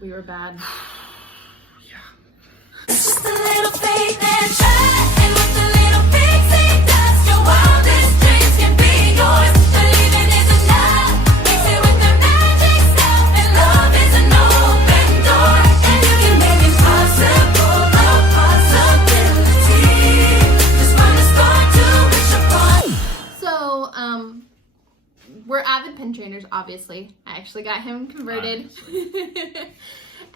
We were bad. It's just a little faith and trust, and with a little pixie dust, your wildest dreams can be yours. Believing is enough, mix it with the magic stuff, and love is an open door, and you can make impossible a possibility. Just find a star to wish upon. So, we're avid pin trainers, obviously. I actually got him converted.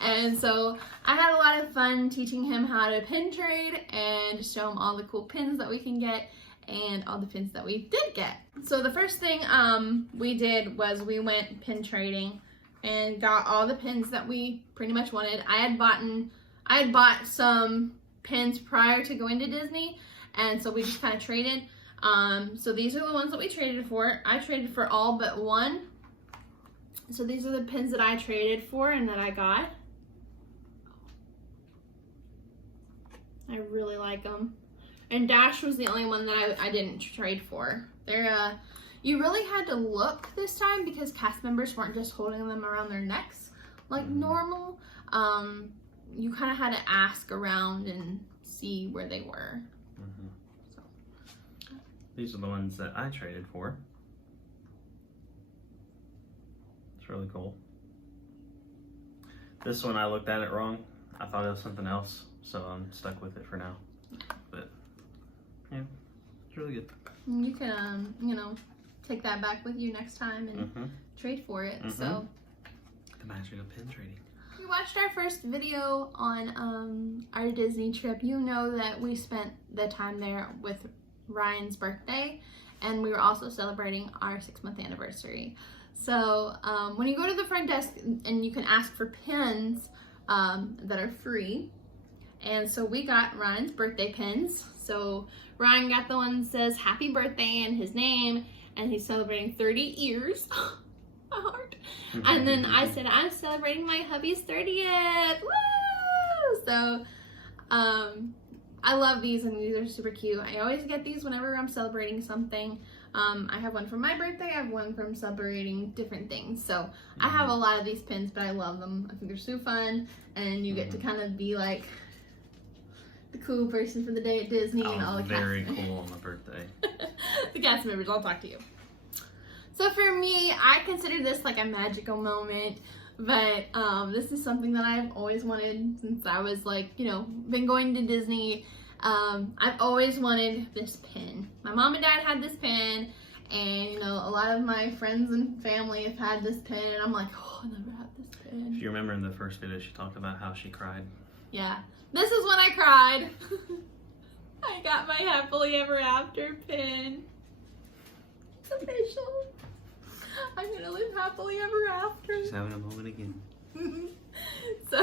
And so I had a lot of fun teaching him how to pin trade and just show him all the cool pins that we can get and all the pins that we did get. So the first thing we did was we went pin trading and got all the pins that we pretty much wanted. I had bought some pins prior to going to Disney, and so we just kind of traded. So these are the ones that we traded for. I traded for all but one. So these are the pins that I traded for and that I got. I really like them. And Dash was the only one that I didn't trade for. They're you really had to look this time because cast members weren't just holding them around their necks like normal. You kind of had to ask around and see where they were. So. These are the ones that I traded for. It's really cool. This one I looked at it wrong. I thought it was something else, so I'm stuck with it for now. But yeah, it's really good. You can you know, take that back with you next time and trade for it. So the magic of pin trading. if you watched our first video on our Disney trip, you know that we spent the time there with Ryan's birthday, and we were also celebrating our 6-month anniversary. So when you go to the front desk and you can ask for pins that are free. And so we got Ryan's birthday pins. So Ryan got the one that says happy birthday and his name, and he's celebrating 30 years. My heart. And then I said, I'm celebrating my hubby's 30th. Woo! So I love these, and these are super cute. I always get these whenever I'm celebrating something. I have one for my birthday, I have one from celebrating different things. So I have a lot of these pins, but I love them. I think they're so fun, and you get to kind of be like the cool person for the day at Disney and all the cast very cool on my birthday. the cast members, I'll talk to you. So for me, I consider this like a magical moment, but this is something that I've always wanted since I was like, you know, been going to Disney. I've always wanted this pin. My mom and dad had this pin, and you know, a lot of my friends and family have had this pin, and I'm like, oh, I never had this pin. If you remember in the first video, she talked about how she cried. Yeah, this is when I cried. I got my happily ever after pin. It's official. I'm gonna live happily ever after. She's having a moment again. So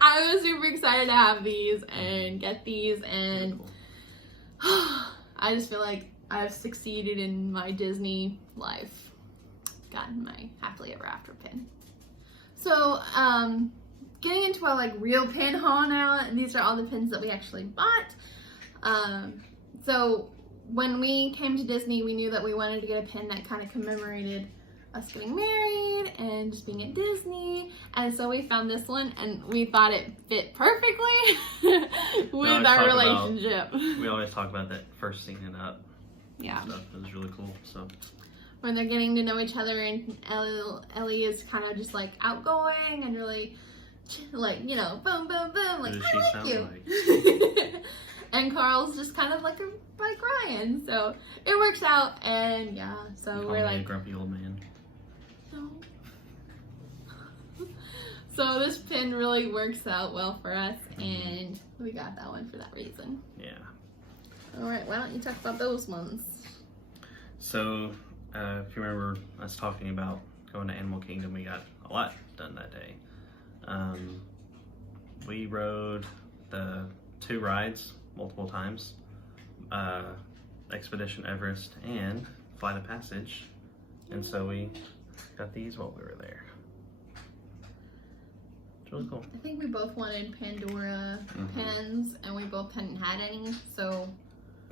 I was super excited to have these and get these, and I just feel like I've succeeded in my Disney life. Gotten my happily ever after pin. So getting into our like real pin haul now, and these are all the pins that we actually bought. So when we came to Disney, we knew that we wanted to get a pin that kind of commemorated us getting married and just being at Disney, and so we found this one, and we thought it fit perfectly with our relationship. We always talk about that first scene it up. Yeah. Stuff. It was really cool. So when they're getting to know each other, and Ellie is kind of just like outgoing and really like, you know, boom, boom, boom, like, I like you. And Carl's just kind of like Ryan, so it works out, and yeah, so we're like a grumpy old man. No. So this pin really works out well for us, and we got that one for that reason. Yeah. All right, why don't you talk about those ones? So, if you remember us talking about going to Animal Kingdom, we got a lot done that day. We rode the 2 rides multiple times, Expedition Everest and Flight of Passage, and so we got these while we were there. It's really cool. I think we both wanted Pandora pins, and we both hadn't had any, so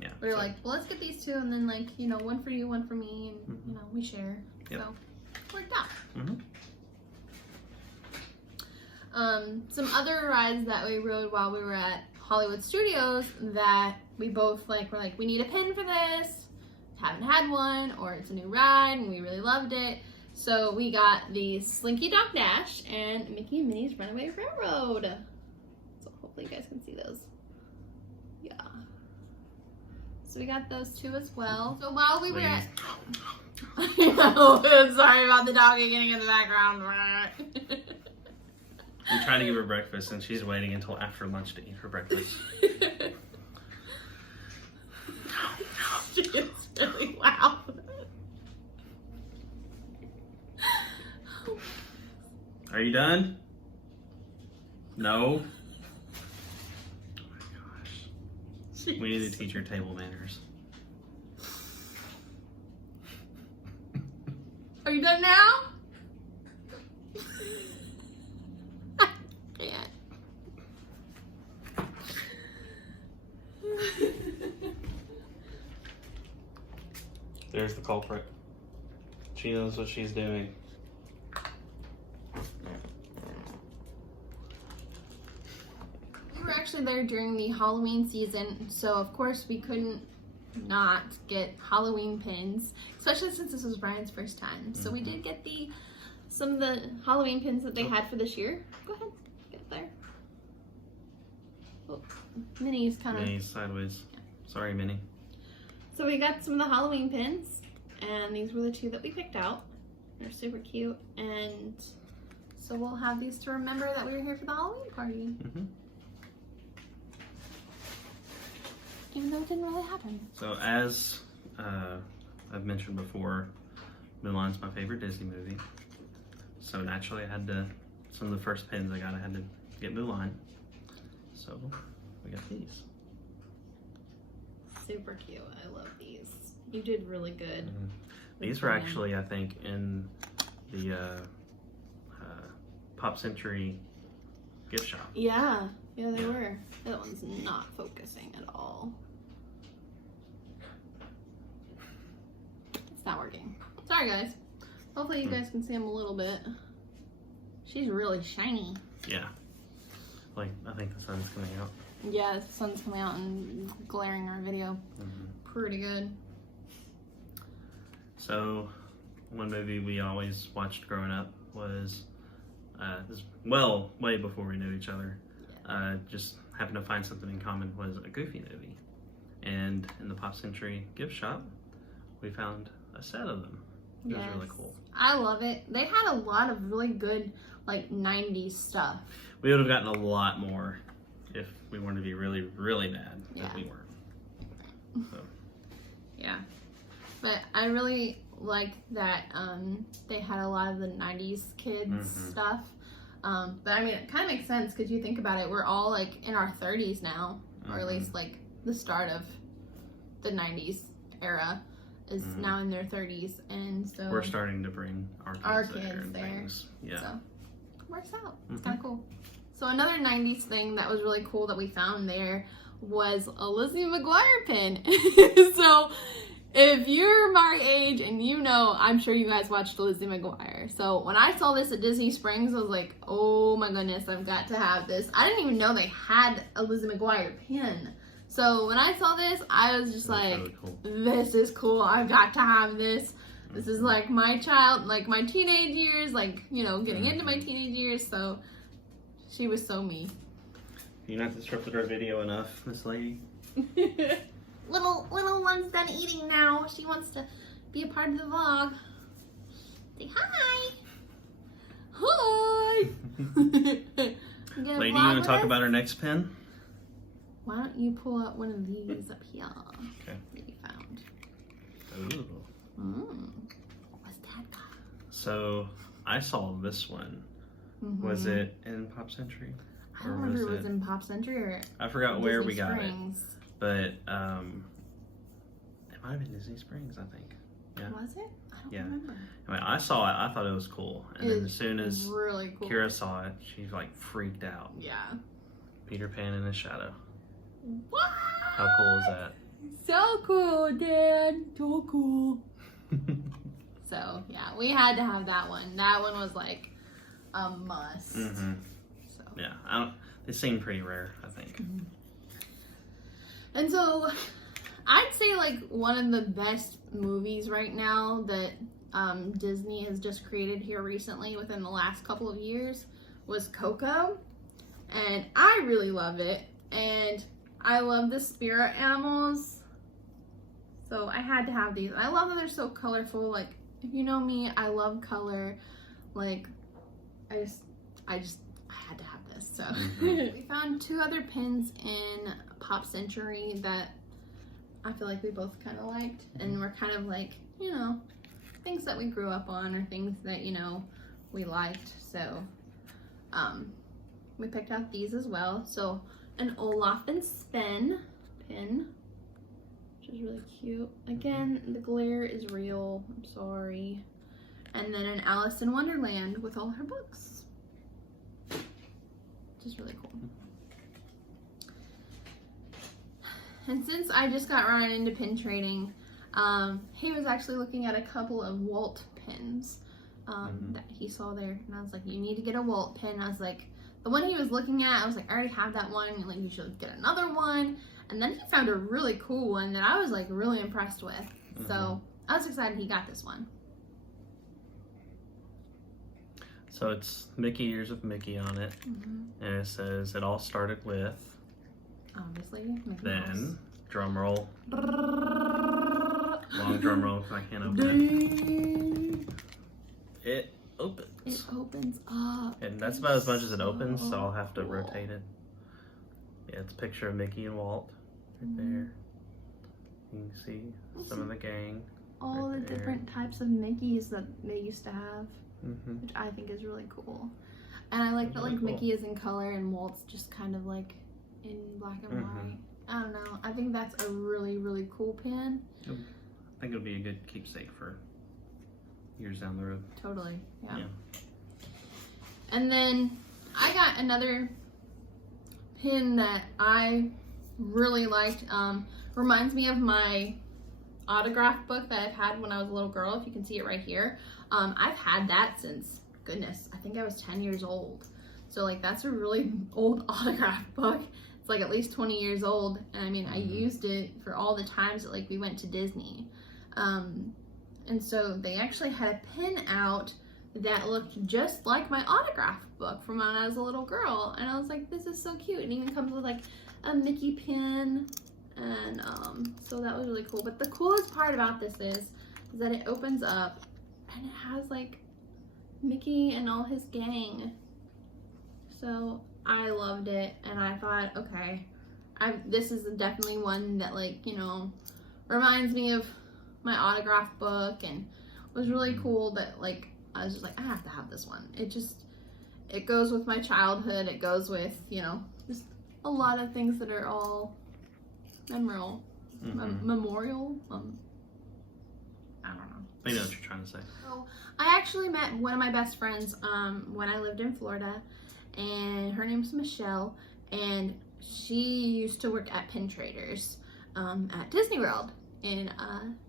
yeah, we were like, well, let's get these 2, and then like, you know, one for you, one for me, and you know, we share. Yep. So worked out. Some other rides that we rode while we were at Hollywood Studios that we both were like, we need a pin for this. Haven't had one, or it's a new ride and we really loved it. So we got the Slinky Dog Dash and Mickey and Minnie's Runaway Railroad. So hopefully you guys can see those. Yeah. So we got those two as well. So while we were at... Sorry about the dog getting in the background. I'm trying to give her breakfast, and she's waiting until after lunch to eat her breakfast. She is really loud. Are you done? No? Oh my gosh. We need to teach her table manners. Are you done now? I can't. There's the culprit. She knows what she's doing. We were actually there during the Halloween season, so of course we couldn't not get Halloween pins, especially since this was Brian's first time. So we did get some of the Halloween pins that they had for this year. Go ahead, get there. Oh, Minnie's kind of... Minnie's sideways. Sorry, Minnie. So we got some of the Halloween pins, and these were the two that we picked out. They're super cute, and so we'll have these to remember that we were here for the Halloween party. Mm-hmm. Even though it didn't really happen. So as I've mentioned before, Mulan's my favorite Disney movie. So naturally I had to, some of the first pins I had to get Mulan. So we got these. Super cute. I love these. You did really good. Mm-hmm. These were actually, I think, in the Pop Century gift shop. Yeah. Yeah, they were. That one's not focusing at all. It's not working. Sorry, guys. Hopefully you guys can see them a little bit. She's really shiny. Yeah. Like, I think the sun's coming out. Yeah, the sun's coming out and glaring our video. Mm-hmm. Pretty good. So, one movie we always watched growing up was, well, way before we knew each other. Just happened to find something in common, was a Goofy movie. And in the Pop Century gift shop, we found a set of them. It was really cool. I love it. They had a lot of really good, like, 90s stuff. We would have gotten a lot more if we wanted to be really, really mad that we weren't. So. Yeah. But I really like that they had a lot of the 90s kids stuff. But I mean, it kind of makes sense because you think about it, we're all like in our 30s now, or at least like the start of the 90s era is now in their 30s, and so we're starting to bring our kids there. Things. Yeah. So it works out. It's kind of cool. So another 90s thing that was really cool that we found there was a Lizzie McGuire pin. So if you're my age and you know, I'm sure you guys watched Lizzie McGuire. So when I saw this at Disney Springs, I was like, oh my goodness, I've got to have this. I didn't even know they had a Lizzie McGuire pin. So when I saw this, I was just like, really cool. This is cool. I've got to have this. This is like my child, like my teenage years, like, you know, getting into my teenage years. So she was so me. You're not disrupted our video enough, Miss Lady. Little one's done eating now. She wants to be a part of the vlog. Say hi. Hi. Lady, you want to talk about our next pin? Why don't you pull out one of these up here? Okay. That you found. Ooh. What's that got? So I saw this one. Was it in Pop Century? I don't remember if it was in Pop Century or I forgot where we Disney got Springs. it. But it might have been Disney Springs, I think. Yeah. Was it? I don't remember. I mean, I saw it. I thought it was cool. And then as soon as really cool. Kira saw it, she like freaked out. Yeah. Peter Pan in his shadow. What? How cool is that? So cool, Dad. So cool. So, yeah, we had to have that one. That one was like a must. Yeah, they seem pretty rare, I think. And so I'd say like one of the best movies right now that Disney has just created here recently within the last couple of years was Coco. And I really love it. And I love the spirit animals. So I had to have these. I love that they're so colorful. Like, if you know me, I love color. Like, I had to have this. So we found 2 other pins in Pop Century that I feel like we both kind of liked. And we're kind of like, you know, things that we grew up on or things that, you know, we liked. So we picked out these as well. So an Olaf and Sven pin, which is really cute. Again, the glare is real. I'm sorry. And then an Alice in Wonderland with all her books, which is really cool. And since I just got Ryan into pin trading, he was actually looking at a couple of Walt pins that he saw there. And I was like, you need to get a Walt pin. I was like, the one he was looking at, I was like, I already have that one. Like, you should get another one. And then he found a really cool one that I was like really impressed with. So I was excited he got this one. So it's Mickey Ears with Mickey on it. And it says, it all started with, Obviously, Mickey then, Mouse. drum roll. Long drum roll because I can't open it. It opens. It opens up. And that's about as much as it opens, so I'll have to rotate it. Yeah, it's a picture of Mickey and Walt right there. You can see some of the gang. All right the there. different types of Mickeys that they used to have, which I think is really cool. And I like that Really like cool. Mickey is in color and Walt's just kind of like in black and white. I don't know. I think that's a really, really cool pin. I think it'll be a good keepsake for years down the road. Totally. Yeah. Yeah. And then I got another pin that I really liked. Reminds me of my autograph book that I've had when I was a little girl. If you can see it right here. I've had that since, goodness, I think I was 10 years old. So like that's a really old autograph book. It's like at least 20 years old. And I mean, I used it for all the times that like we went to Disney. And so they actually had a pin out that looked just like my autograph book from when I was a little girl. And I was like, this is so cute. It even comes with like a Mickey pin. And so that was really cool. But the coolest part about this is that it opens up and it has like Mickey and all his gang. So I loved it, and I thought, okay, this is definitely one that like, you know, reminds me of my autograph book, and was really cool that like I was just like, I have to have this one. It goes with my childhood. It goes with, you know, just a lot of things that are all memorial. I don't know. I know what you're trying to say. So I actually met one of my best friends when I lived in Florida, and her name's Michelle, and she used to work at Pin Traders at Disney World in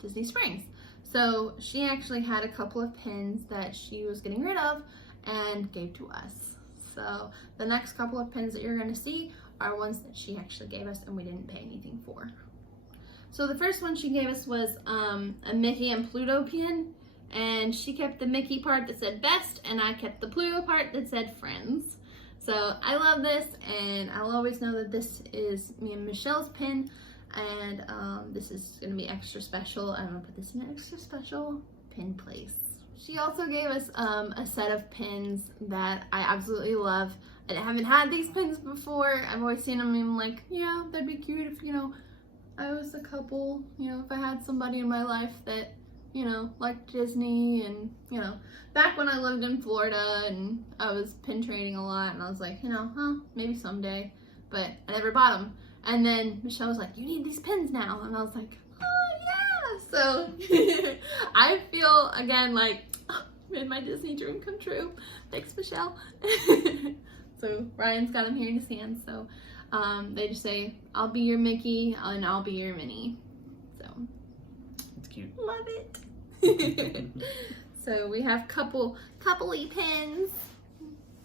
Disney Springs. So she actually had a couple of pins that she was getting rid of and gave to us. So the next couple of pins that you're going to see are ones that she actually gave us and we didn't pay anything for. So the first one she gave us was a Mickey and Pluto pin, and she kept the Mickey part that said best, and I kept the Pluto part that said friends. So I love this, and I'll always know that this is me and Michelle's pin, and this is going to be extra special. I'm going to put this in an extra special pin place. She also gave us a set of pins that I absolutely love. I haven't had these pins before. I've always seen them and I'm like, yeah, that'd be cute if, you know, I was a couple, you know, if I had somebody in my life that, you know, liked Disney, and, you know, back when I lived in Florida and I was pin trading a lot, and I was like, you know, maybe someday, but I never bought them. And then Michelle was like, you need these pins now. And I was like, oh yeah. So I feel again like, oh, made my Disney dream come true. Thanks, Michelle. So Ryan's got them here in his hands. So they just say, I'll be your Mickey and I'll be your Minnie. So It's cute. love it. So we have couple-y pins.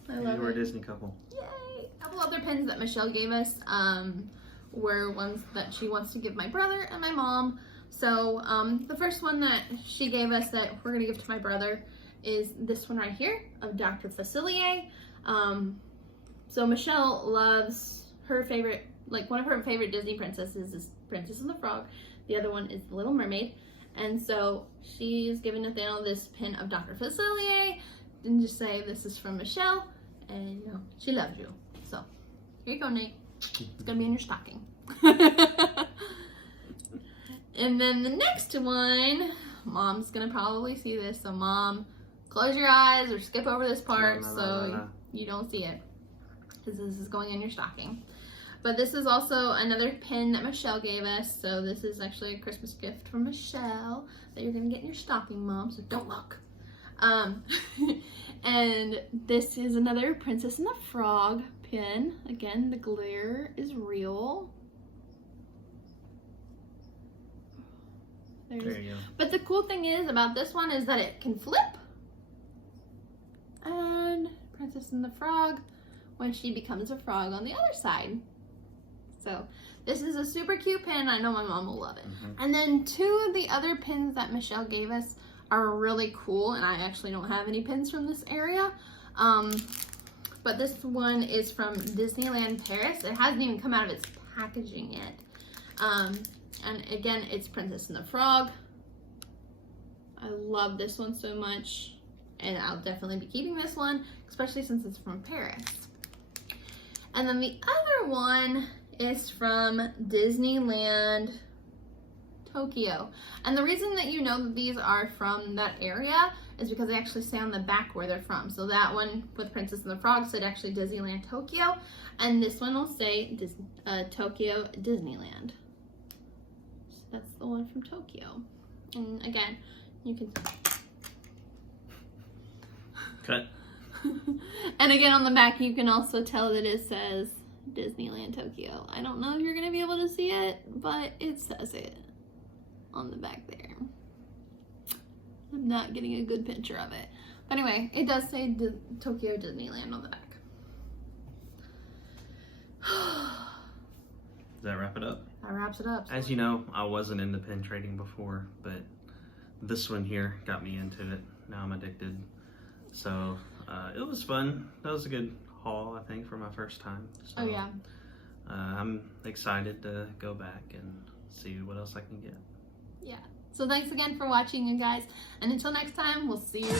I love We're a it. Disney couple. Yay. other pins that Michelle gave us were ones that she wants to give my brother and my mom. So the first one that she gave us that we're gonna give to my brother is this one right here of Dr. Facilier. So Michelle loves her favorite, like one of her favorite Disney princesses is Princess and the Frog. The other one is The Little Mermaid. And so she's giving Nathaniel this pin of Dr. Facilier and just say this is from Michelle and you know, she loves you. So here you go, Nate. It's gonna be in your stocking. And then the next one, Mom's gonna probably see this, so Mom, close your eyes or skip over this part so you don't see it, because this is going in your stocking. But this is also another pin that Michelle gave us, so this is actually a Christmas gift from Michelle that you're gonna get in your stocking, Mom, so don't look. And this is another Princess and the Frog pin. Again, the glare is real. There you go. But the cool thing is about this one is that it can flip. And Princess and the Frog when she becomes a frog on the other side. So this is a super cute pin. I know my mom will love it. And then two of the other pins that Michelle gave us are really cool, and I actually don't have any pins from this area. But this one is from Disneyland Paris. It hasn't even come out of its packaging yet. And again, it's Princess and the Frog. I love this one so much, and I'll definitely be keeping this one, especially since it's from Paris. And then the other one is from Disneyland Tokyo. And the reason that you know that these are from that area is because they actually say on the back where they're from. So that one with Princess and the Frog said actually Disneyland Tokyo, and this one will say Tokyo Disneyland. So that's the one from Tokyo. And again, you can Cut. and again on the back you can also tell that it says Disneyland Tokyo. I don't know if you're gonna be able to see it, but it says it on the back there. I'm not getting a good picture of it. But anyway, it does say Tokyo Disneyland on the back. Does that wrap it up? That wraps it up. As you know, I wasn't into pin trading before, but this one here got me into it. Now I'm addicted. So it was fun. That was a good haul, I think, for my first time. So, Oh yeah. I'm excited to go back and see what else I can get. Yeah. So thanks again for watching, you guys. And until next time, we'll see you.